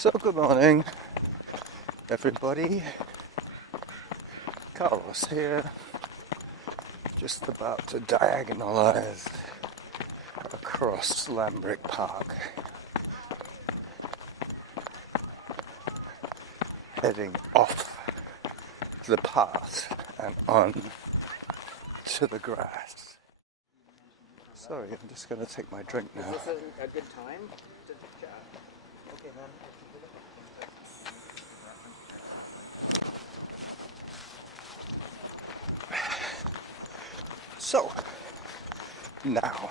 So good morning everybody, Carlos here, just about to diagonalize across Lambrick Park, heading off the path and on to the grass. Sorry, I'm just going to take my drink now. Is this a good time to chat? Okay, man. So, now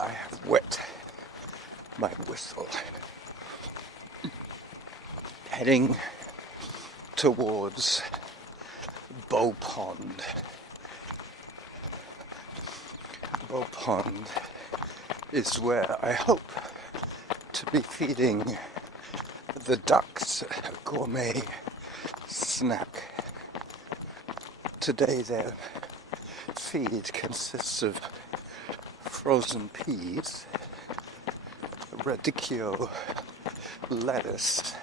I have wet my whistle, heading towards Bow Pond. Bow Pond is where I hope to be feeding the ducks a gourmet snack. Today their feed consists of frozen peas, radicchio, lettuce,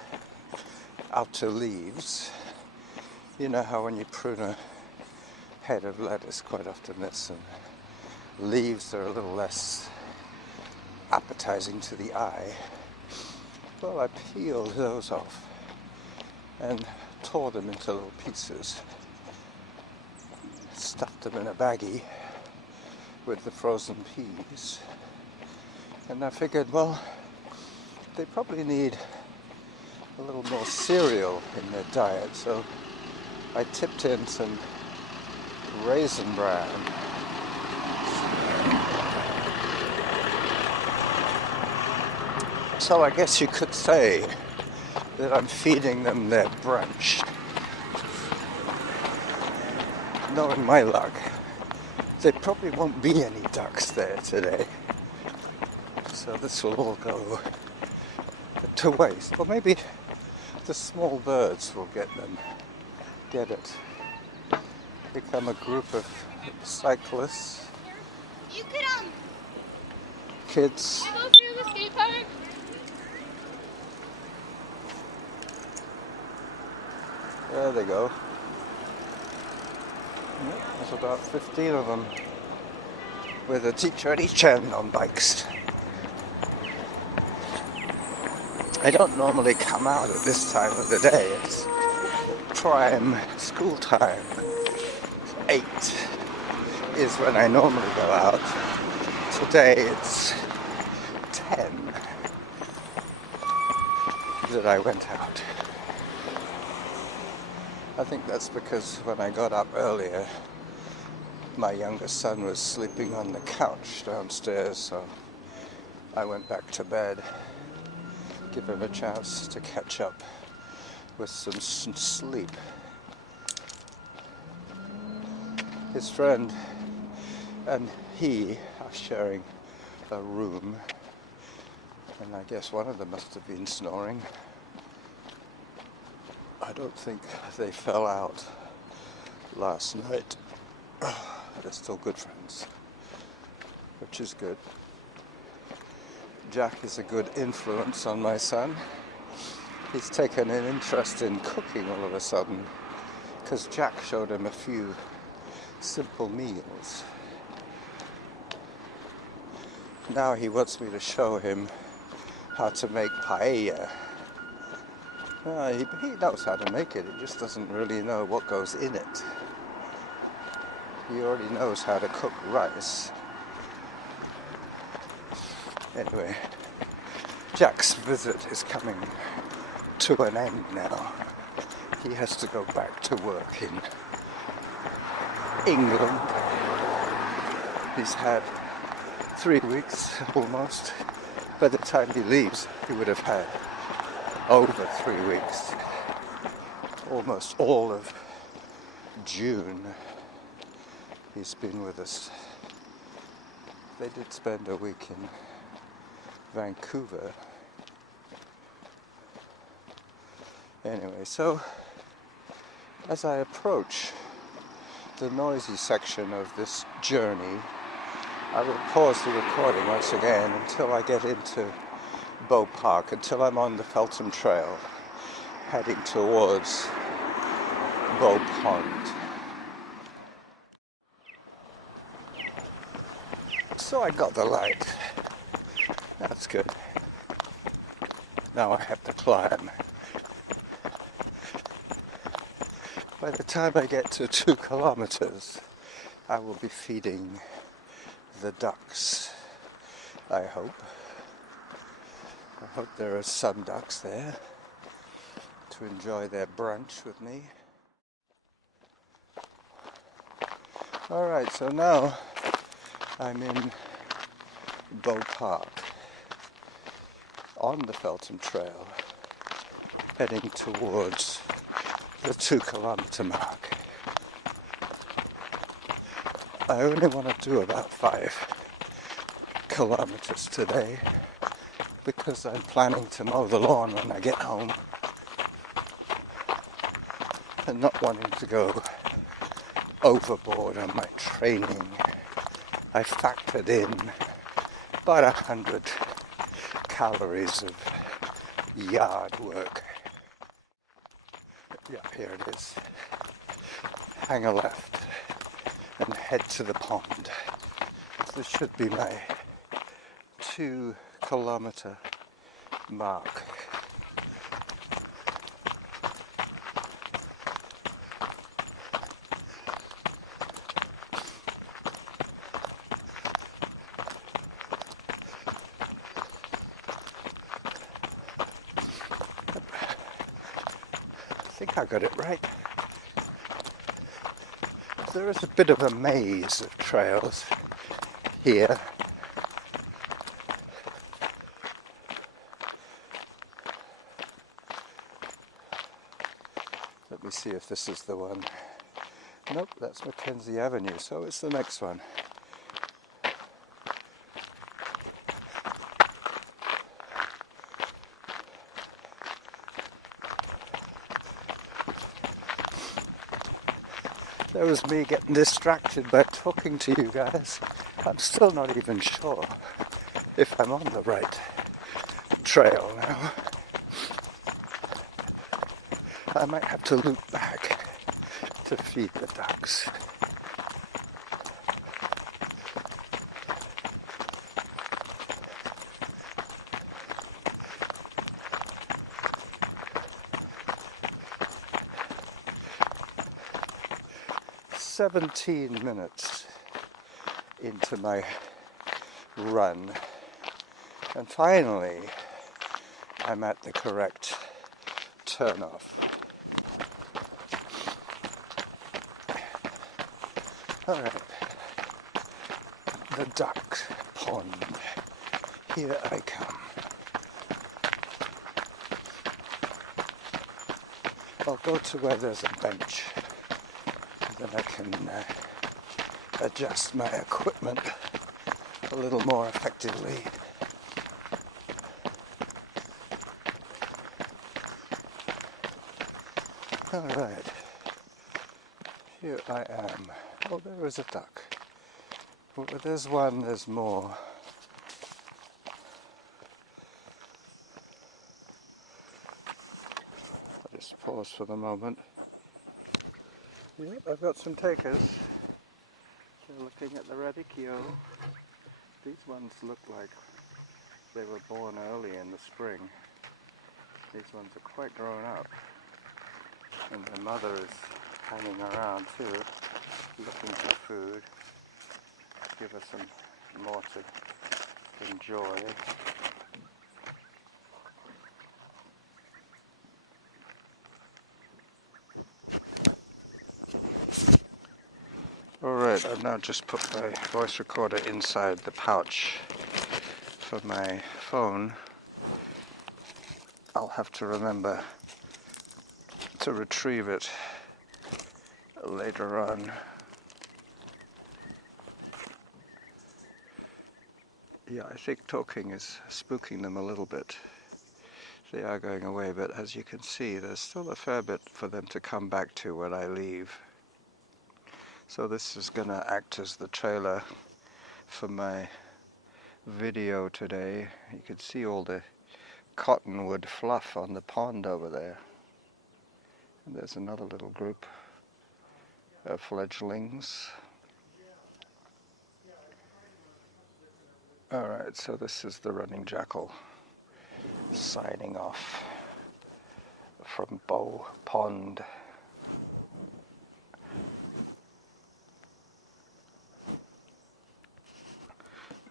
outer leaves. You know how when you prune a head of lettuce, quite often there's some leaves that are a little less appetizing to the eye. Well, I peeled those off and tore them into little pieces, stuffed them in a baggie with the frozen peas, and I figured, well, they probably need a little more cereal in their diet, so I tipped in some raisin bran. So I guess you could say that I'm feeding them their brunch. Knowing my luck, there probably won't be any ducks there today. So this will all go to waste. Or maybe the small birds will get it. Become a group of cyclists, kids. Go through the skate park. There they go. Yep, there's about 15 of them with a teacher at each end on bikes. I don't normally come out at this time of the day. It's prime school time. 8 is when I normally go out. Today it's 10 that I went out. I think that's because when I got up earlier, my youngest son was sleeping on the couch downstairs, so I went back to bed, give him a chance to catch up with some sleep. His friend and he are sharing a room, and I guess one of them must have been snoring. I don't think they fell out last night. They're still good friends, which is good. Jack is a good influence on my son. He's taken an interest in cooking all of a sudden, because Jack showed him a few simple meals. Now he wants me to show him how to make paella. He knows how to make it, he just doesn't really know what goes in it. He already knows how to cook rice. Anyway, Jack's visit is coming to an end now. He has to go back to work in England. He's had 3 weeks almost. By the time he leaves, he would have had over 3 weeks. Almost all of June he's been with us. They did spend a week in Vancouver. Anyway, so as I approach the noisy section of this journey, I will pause the recording once again until I get into Bow Park until I'm on the Feltham Trail, heading towards Bow Pond. So I got the light. That's good. Now I have to climb. By the time I get to 2 kilometers, I will be feeding the ducks, I hope. I hope there are some ducks there to enjoy their brunch with me. Alright, so now I'm in Bow Park on the Feltham Trail, heading towards the 2 kilometer mark. I only want to do about 5 kilometers today because I'm planning to mow the lawn when I get home and not wanting to go overboard on my training. I factored in about 100 calories of yard work. Yeah, here it is. Hang a left and head to the pond. This should be my 2 kilometer mark. I think I got it right. There is a bit of a maze of trails here. Let me see if this is the one. Nope, that's Mackenzie Avenue, so it's the next one. There was me getting distracted by talking to you guys. I'm still not even sure if I'm on the right trail now. I might have to loop back to feed the ducks. "17 minutes into my run, and finally I'm at the correct turnoff. Alright, the duck pond, here I come. I'll go to where there's a bench. Then I can adjust my equipment a little more effectively. Alright, here I am. Oh, there is a duck. Well, there's one, there's more. I'll just pause for the moment. Yep, I've got some takers. They're looking at the radicchio. These ones look like they were born early in the spring. These ones are quite grown up. And their mother is hanging around too, looking for food. Give us some more to enjoy. Alright, I've now just put my voice recorder inside the pouch for my phone. I'll have to remember to retrieve it later on. Yeah, I think talking is spooking them a little bit. They are going away, but as you can see, there's still a fair bit for them to come back to when I leave. So this is going to act as the trailer for my video today. You can see all the cottonwood fluff on the pond over there. And there's another little group of fledglings. Alright, so this is the running jackal signing off from Bow Pond.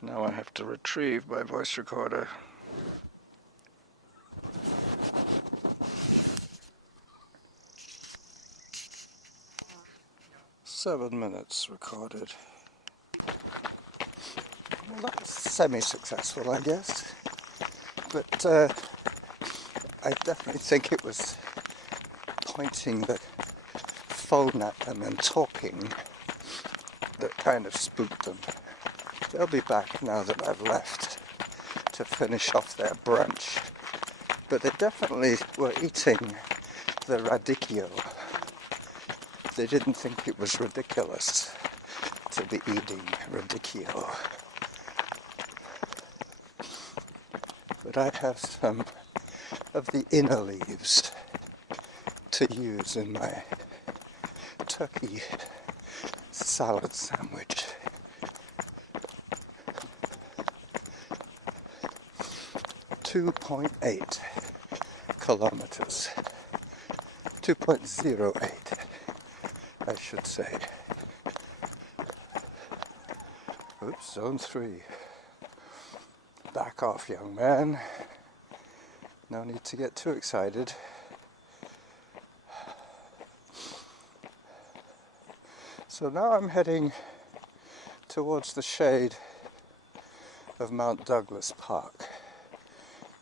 Now I have to retrieve my voice recorder. Seven minutes recorded. Well, that's semi-successful, I guess. But I definitely think it was pointing the phone at them and talking that kind of spooked them. They'll be back now that I've left to finish off their brunch. But they definitely were eating the radicchio. They didn't think it was ridiculous to be eating radicchio. But I have some of the inner leaves to use in my turkey salad sandwich. 2.8 kilometers. 2.08, I should say. Oops, zone 3. Back off, young man. No need to get too excited. So now I'm heading towards the shade of Mount Douglas Park.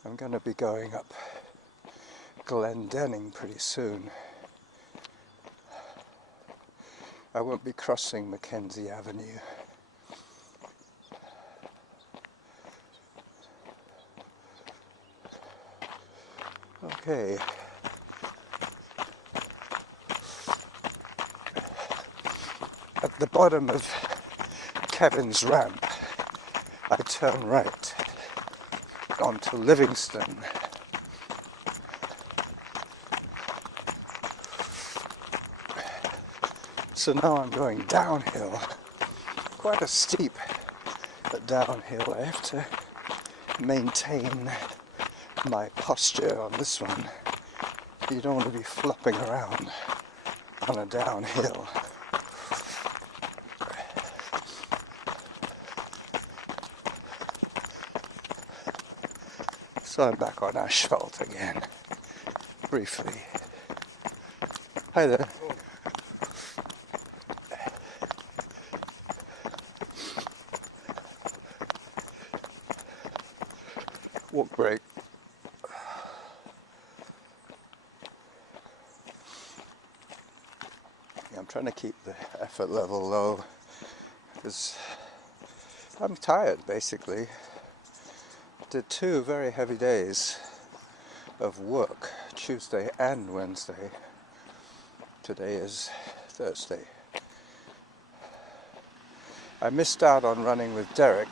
I'm going to be going up Glendenning pretty soon. I won't be crossing Mackenzie Avenue. Okay. At the bottom of Kevin's ramp, I turn right onto Livingston. So now I'm going downhill, quite a steep downhill. I have to maintain my posture on this one. You don't want to be flopping around on a downhill. So I'm back on asphalt again, briefly. Hi there. Walk break. Yeah, I'm trying to keep the effort level low because I'm tired, basically. Did 2 very heavy days of work, Tuesday and Wednesday. Today is Thursday. I missed out on running with Derek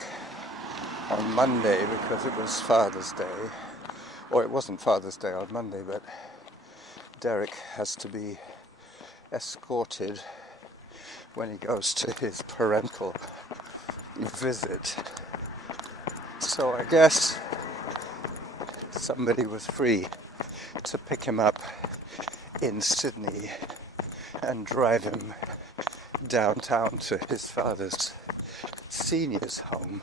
on Monday because it was Father's Day. Or it wasn't Father's Day on Monday, but Derek has to be escorted when he goes to his parental visit. So I guess somebody was free to pick him up in Sydney and drive him downtown to his father's seniors home.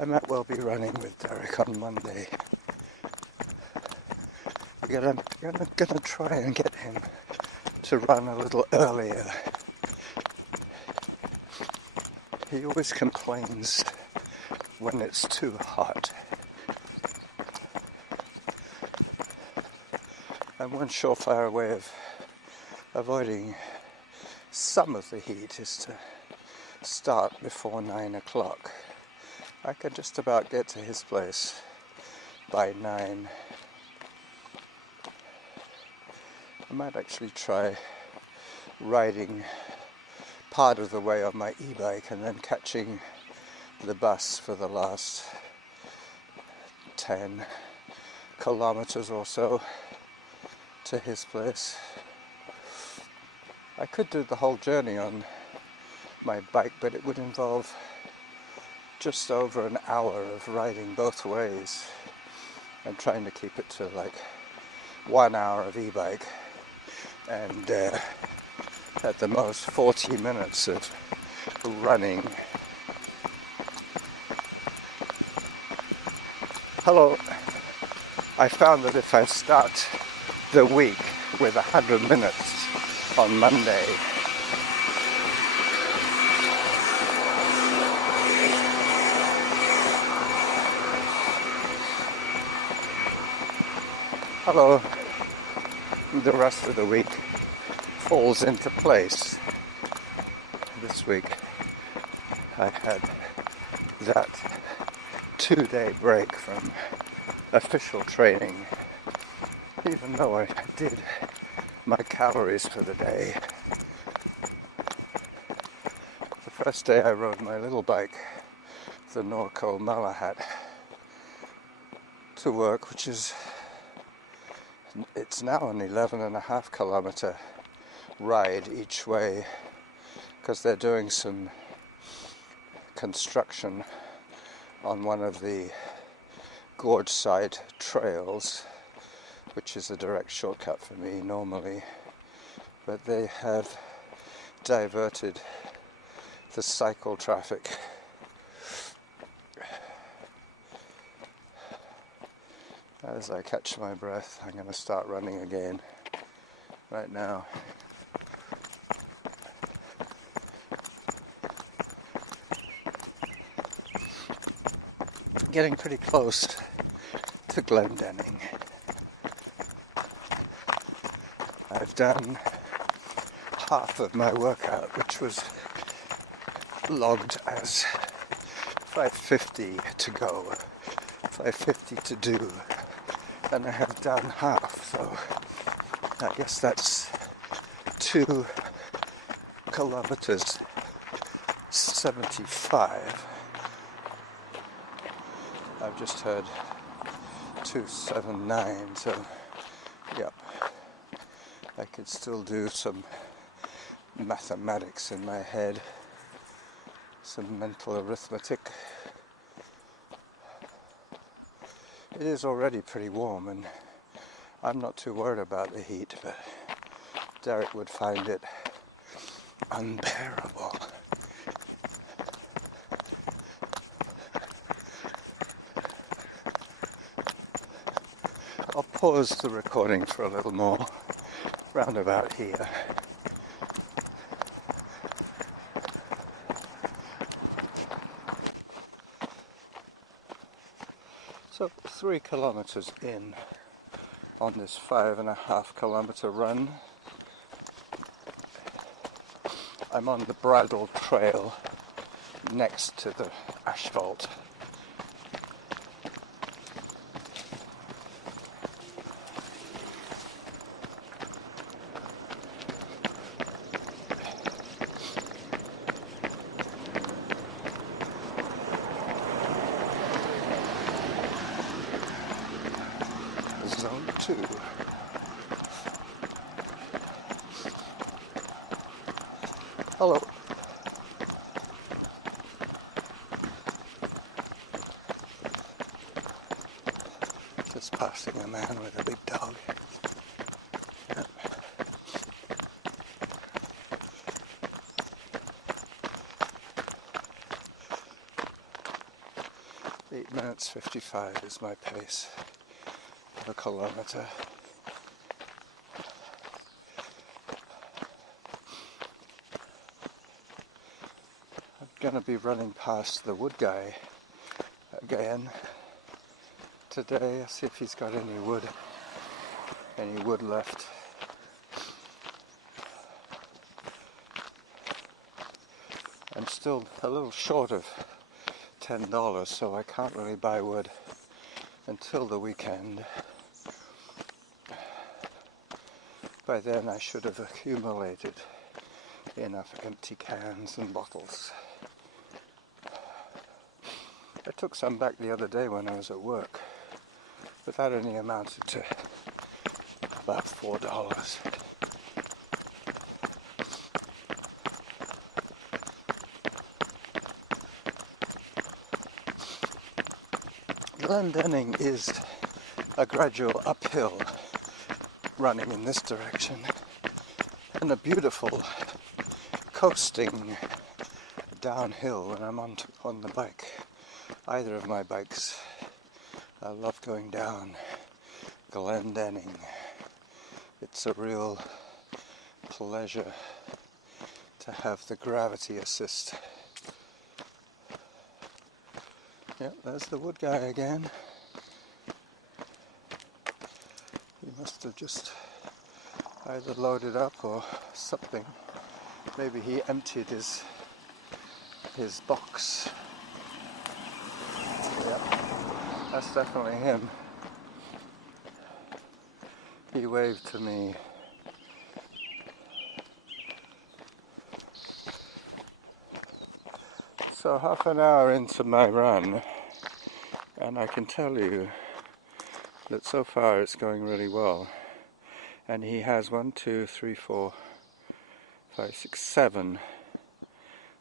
I might well be running with Derek on Monday. I'm gonna try and get him to run a little earlier. He always complains when it's too hot. And one surefire way of avoiding some of the heat is to start before 9 o'clock. I can just about get to his place by 9. I might actually try riding part of the way on my e-bike and then catching the bus for the last 10 kilometers or so to his place. I could do the whole journey on my bike, but it would involve just over an hour of riding both ways. I'm trying to keep it to like 1 hour of e-bike and at the most 40 minutes of running. Hello. I found that if I start the week with 100 minutes on Monday, hello, the rest of the week falls into place. This week I had that 2-day break from official training, even though I did my calories for the day. The first day I rode my little bike, the Norco Malahat, to work, which is, it's now an 11.5 kilometer ride each way, because they're doing some construction on one of the gorge side trails, which is a direct shortcut for me normally, but they have diverted the cycle traffic. As I catch my breath, I'm going to start running again right now. Getting pretty close to Glendenning. I've done half of my workout, which was logged as 550 to go, 550 to do, and I have done half, so I guess that's 2 kilometers 75. I've just heard 279, so yeah, I could still do some mathematics in my head, some mental arithmetic. It is already pretty warm, and I'm not too worried about the heat, but Derek would find it unbearable. I'll pause the recording for a little more, round about here. So 3 kilometers in on this 5.5 kilometer run. I'm on the bridle trail next to the asphalt. Zone 2. Hello. Just passing a man with a big dog. Yep. 8 minutes 55 is my pace of a kilometer. I'm going to be running past the wood guy again today. See if he's got any wood left. I'm still a little short of $10, so I can't really buy wood until the weekend. By then I should have accumulated enough empty cans and bottles. took some back the other day when I was at work, but that only amounted to about $4. Glendenning is a gradual uphill running in this direction, and a beautiful coasting downhill when I'm on the bike. Either of my bikes. I love going down Glendenning. It's a real pleasure to have the gravity assist. Yep, there's the wood guy again. He must have just either loaded up or something. Maybe he emptied his box. Yep, that's definitely him. He waved to me. So half an hour into my run, and I can tell you that so far it's going really well. And he has 1, 2, 3, 4, 5, 6,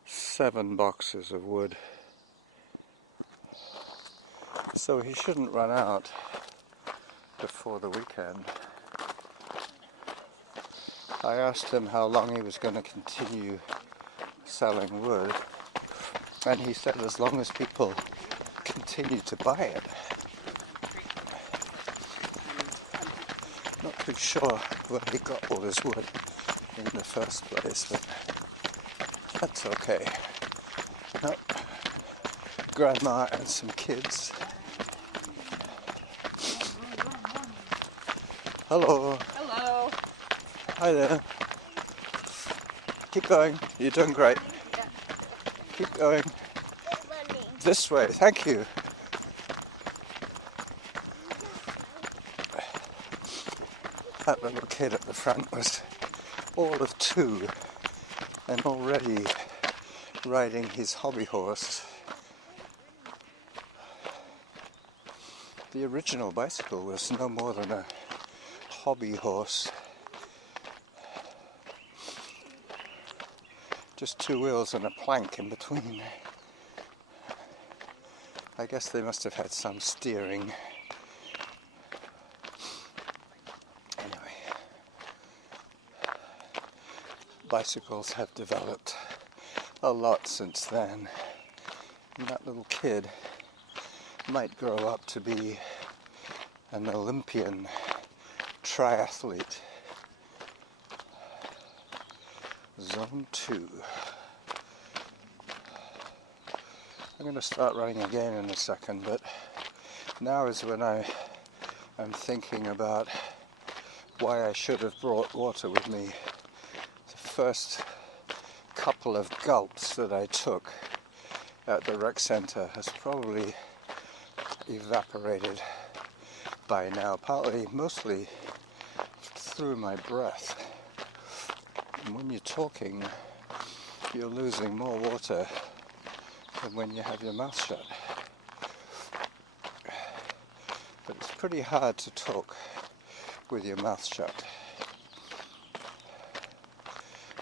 7 boxes of wood. So he shouldn't run out before the weekend. I asked him how long he was going to continue selling wood, and he said as long as people continue to buy it. Not too sure where he got all his wood in the first place, but that's okay. Oh, Grandma and some kids. Hello. Hello. Hi there. Keep going. You're doing great. Yeah. Keep going. This way. Thank you. That little kid at the front was all of 2 and already riding his hobby horse. The original bicycle was no more than a hobby horse. Just 2 wheels and a plank in between. I guess they must have had some steering. Anyway, bicycles have developed a lot since then. And that little kid might grow up to be an Olympian triathlete. Zone 2. I'm going to start running again in a second, but now is when I'm thinking about why I should have brought water with me. The first couple of gulps that I took at the rec centre has probably evaporated by now, mostly through my breath. And when you're talking, you're losing more water than when you have your mouth shut. But it's pretty hard to talk with your mouth shut.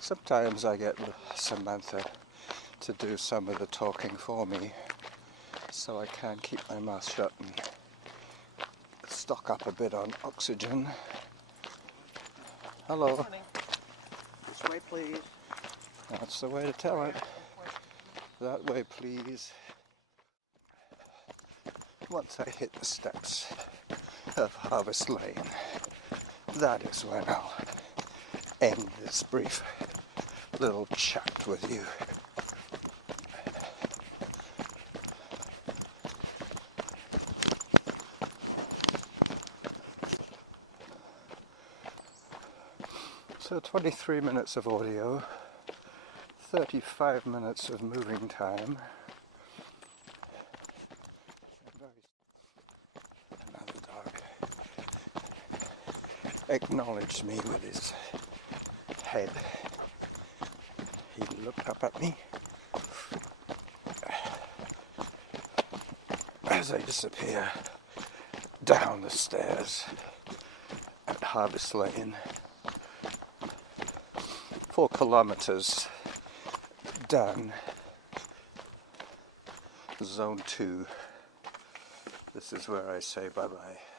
Sometimes I get Samantha to do some of the talking for me, so I can keep my mouth shut and stock up a bit on oxygen. Hello. Morning. This way, please. That's the way to tell it. That way, please. Once I hit the steps of Harvest Lane, that is when I'll end this brief little chat with you. So 23 minutes of audio, 35 minutes of moving time. Another dog acknowledged me with his head. He looked up at me. as I disappear down the stairs at Harvest Lane. 4 kilometers down Zone 2. This is where I say bye-bye.